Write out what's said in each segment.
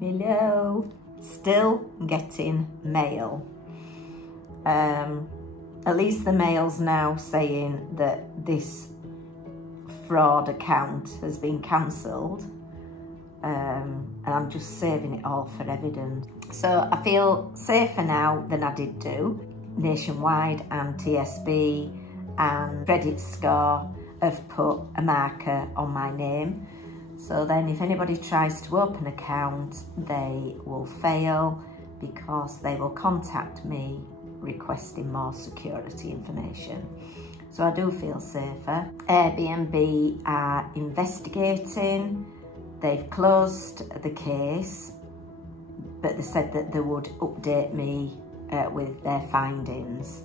Hello. Still getting mail. At least the mail's now saying that this fraud account has been cancelled, and I'm just saving it all for evidence. So I feel safer now than I did do. Nationwide and TSB and Credit Score have put a marker on my name. So then if anybody tries to open an account, they will fail because they will contact me requesting more security information. So I do feel safer. Airbnb are investigating. They've closed the case, but they said that they would update me with their findings.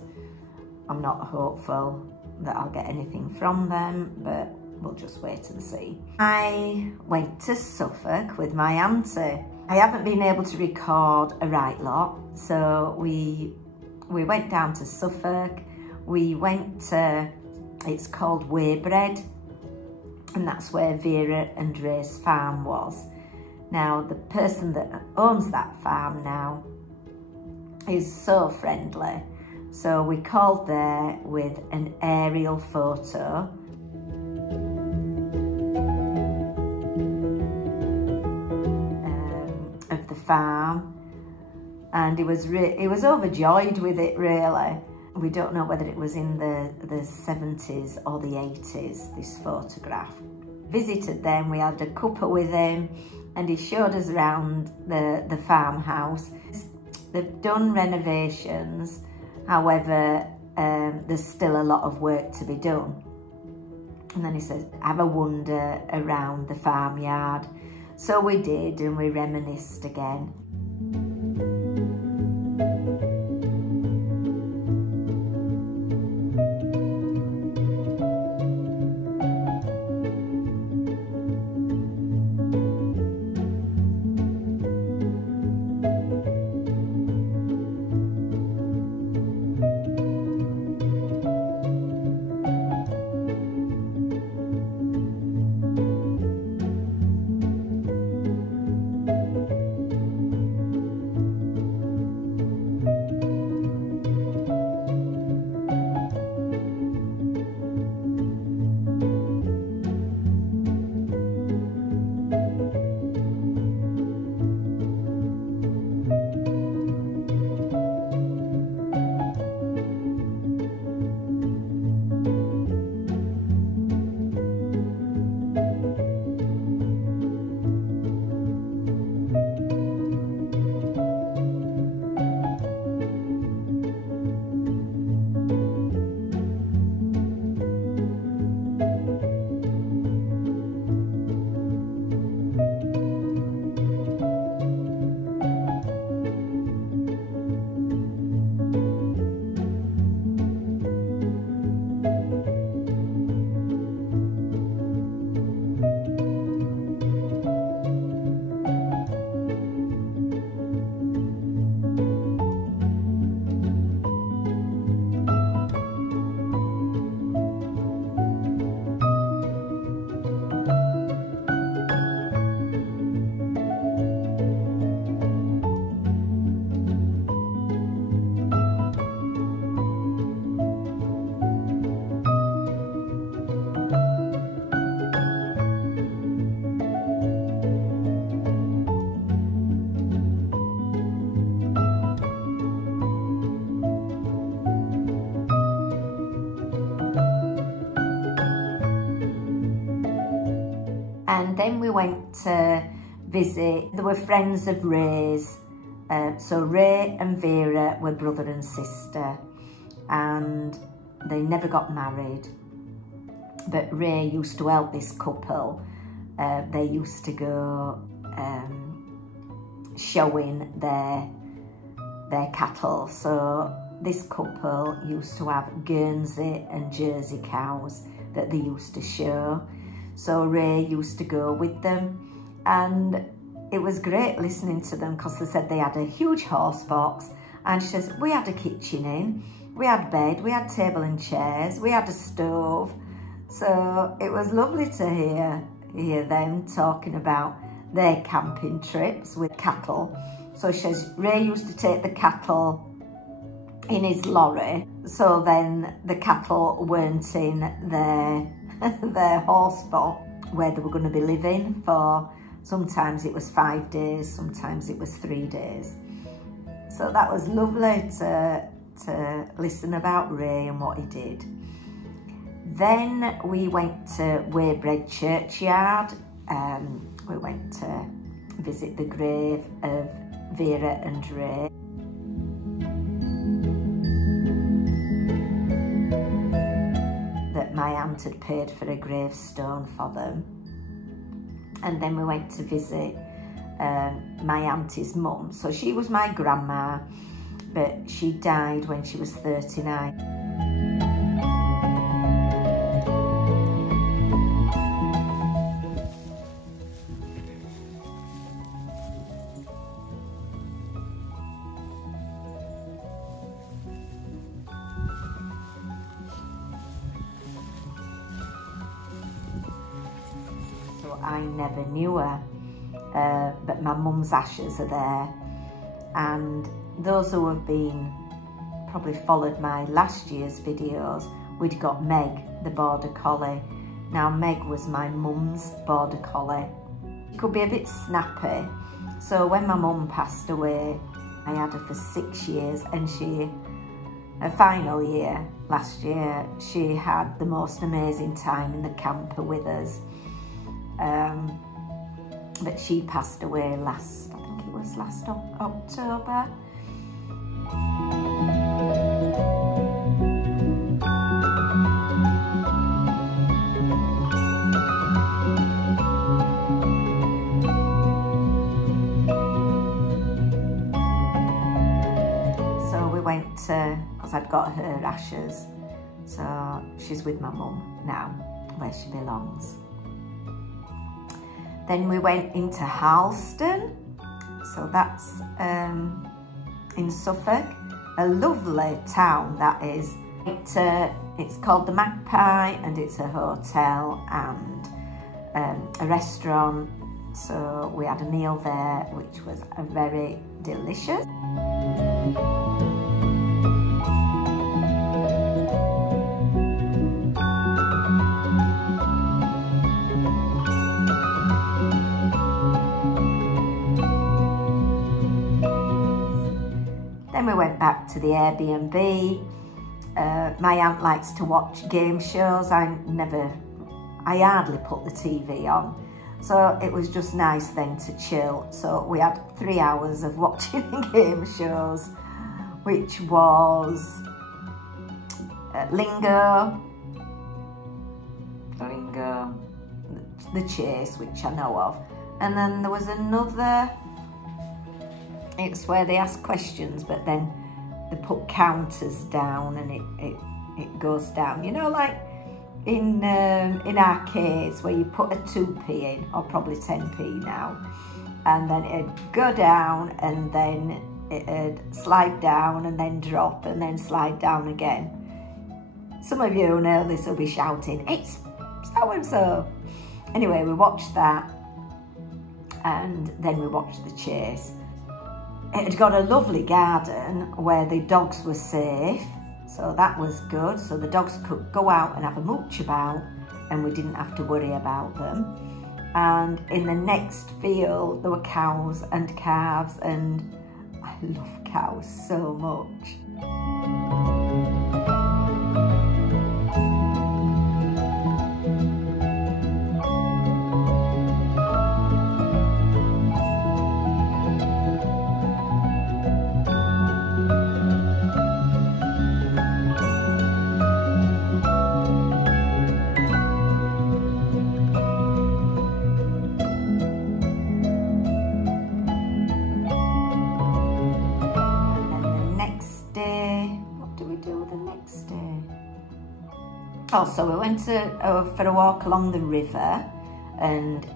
I'm not hopeful that I'll get anything from them, but we'll just wait and see. I went to Suffolk with my auntie. I haven't been able to record a right lot, so we went down to Suffolk. We went to, it's called Weybread, and that's where Vera and Ray's farm was. Now, the person that owns that farm now is so friendly. So we called there with an aerial photo. Of the farm, and he was overjoyed with it, really. We don't know whether it was in the 70s or the 80s, this photograph. Visited them, we had a cuppa with him, and he showed us around the farmhouse. They've done renovations, however, there's still a lot of work to be done. And then he says, have a wander around the farmyard. So we did, and we reminisced again. And then we went to visit, there were friends of Ray's. So Ray and Vera were brother and sister, and they never got married. But Ray used to help this couple. They used to go showing their cattle. So this couple used to have Guernsey and Jersey cows that they used to show. So Ray used to go with them, and it was great listening to them because they said they had a huge horse box, and she says, we had a kitchen in, we had bed, we had table and chairs, we had a stove. So it was lovely to hear them talking about their camping trips with cattle. So she says Ray used to take the cattle in his lorry, so then the cattle weren't in their horse spot where they were going to be living for. Sometimes it was 5 days, sometimes it was 3 days. So that was lovely to listen about Ray and what he did. Then we went to Weybread churchyard. We went to visit the grave of Vera and Ray. That my aunt had paid for a gravestone for them. And then we went to visit my auntie's mum. So she was my grandma, but she died when she was 39. So I never knew her. But my mum's ashes are there, and those who have been probably followed my last year's videos, we'd got Meg, the border collie. Now Meg was my mum's border collie. She could be a bit snappy, so when my mum passed away, I had her for 6 years, and her final year, last year, she had the most amazing time in the camper with us. But she passed away I think it was last October. So we went to, because I'd got her ashes, so she's with my mum now, where she belongs. Then we went into Harleston, so that's in Suffolk, a lovely town that is. It's called the Magpie, and it's a hotel and a restaurant, so we had a meal there which was very delicious. Then we went back to the Airbnb. My aunt likes to watch game shows. I hardly put the TV on. So it was just nice then to chill. So we had 3 hours of watching game shows, which was Lingo, The Chase, which I know of. And then there was another. It's where they ask questions, but then they put counters down, and it goes down. You know, like in arcades where you put a 2p in, or probably 10p now, and then it'd go down, and then it'd slide down, and then drop, and then slide down again. Some of you who know this will be shouting, "It's so and so." Anyway, we watched that, and then we watched The Chase. It had got a lovely garden where the dogs were safe, so that was good. So the dogs could go out and have a mooch about, and we didn't have to worry about them. And in the next field, there were cows and calves, and I love cows so much. Oh, so we went for a walk along the river, and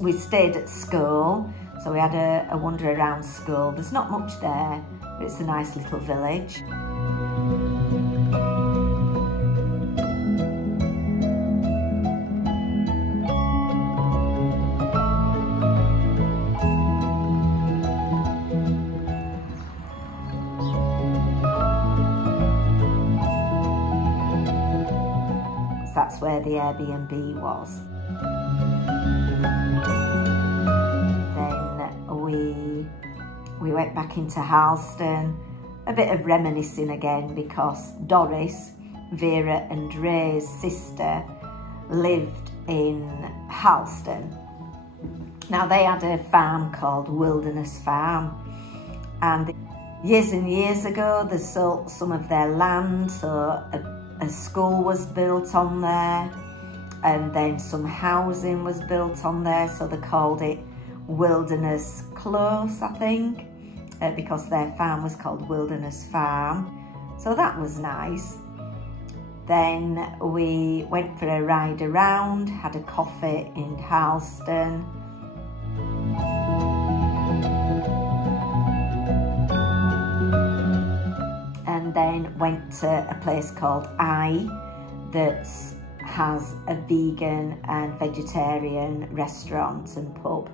we stayed at school, so we had a wander around school. There's not much there, but it's a nice little village. the Airbnb was. Then we went back into Harleston, a bit of reminiscing again, because Doris, Vera and Ray's sister, lived in Harleston. Now they had a farm called Wilderness Farm, and years and years ago they sold some of their land, so a school was built on there, and then some housing was built on there, so they called it Wilderness Close, I think, because their farm was called Wilderness Farm. So that was nice. Then we went for a ride around, had a coffee in Harleston. And then went to a place called that has a vegan and vegetarian restaurant and pub.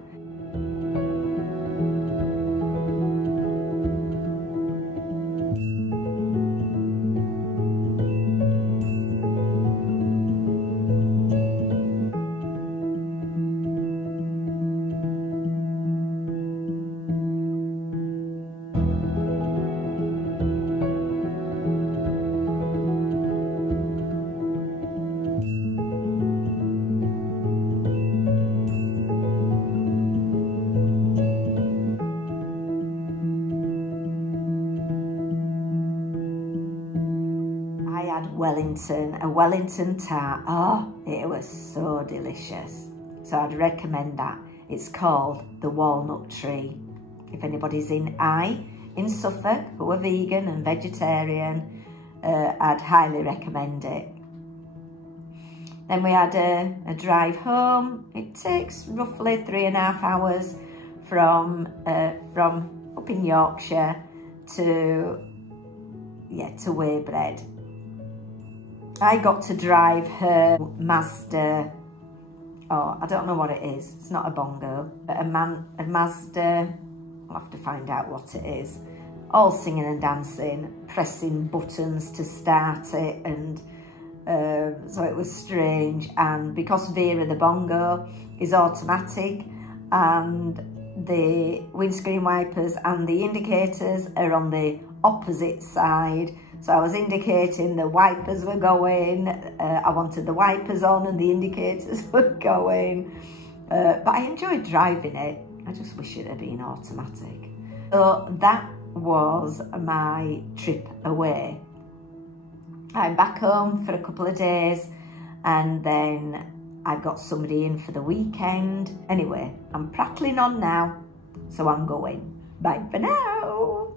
A Wellington tart. Oh, it was so delicious. So I'd recommend that. It's called the Walnut Tree. If anybody's in Suffolk who are vegan and vegetarian, I'd highly recommend it. Then we had a drive home. It takes roughly 3.5 hours from up in Yorkshire to Weybread. I got to drive her Mazda, I don't know what it is, it's not a bongo, but a Mazda, I'll have to find out what it is. All singing and dancing, pressing buttons to start it, and so it was strange. And because Vera the bongo is automatic, and the windscreen wipers and the indicators are on the opposite side, so I was indicating the wipers were going, I wanted the wipers on and the indicators were going. But I enjoyed driving it. I just wish it had been automatic. So that was my trip away. I'm back home for a couple of days, and then I've got somebody in for the weekend. Anyway, I'm prattling on now, so I'm going. Bye for now.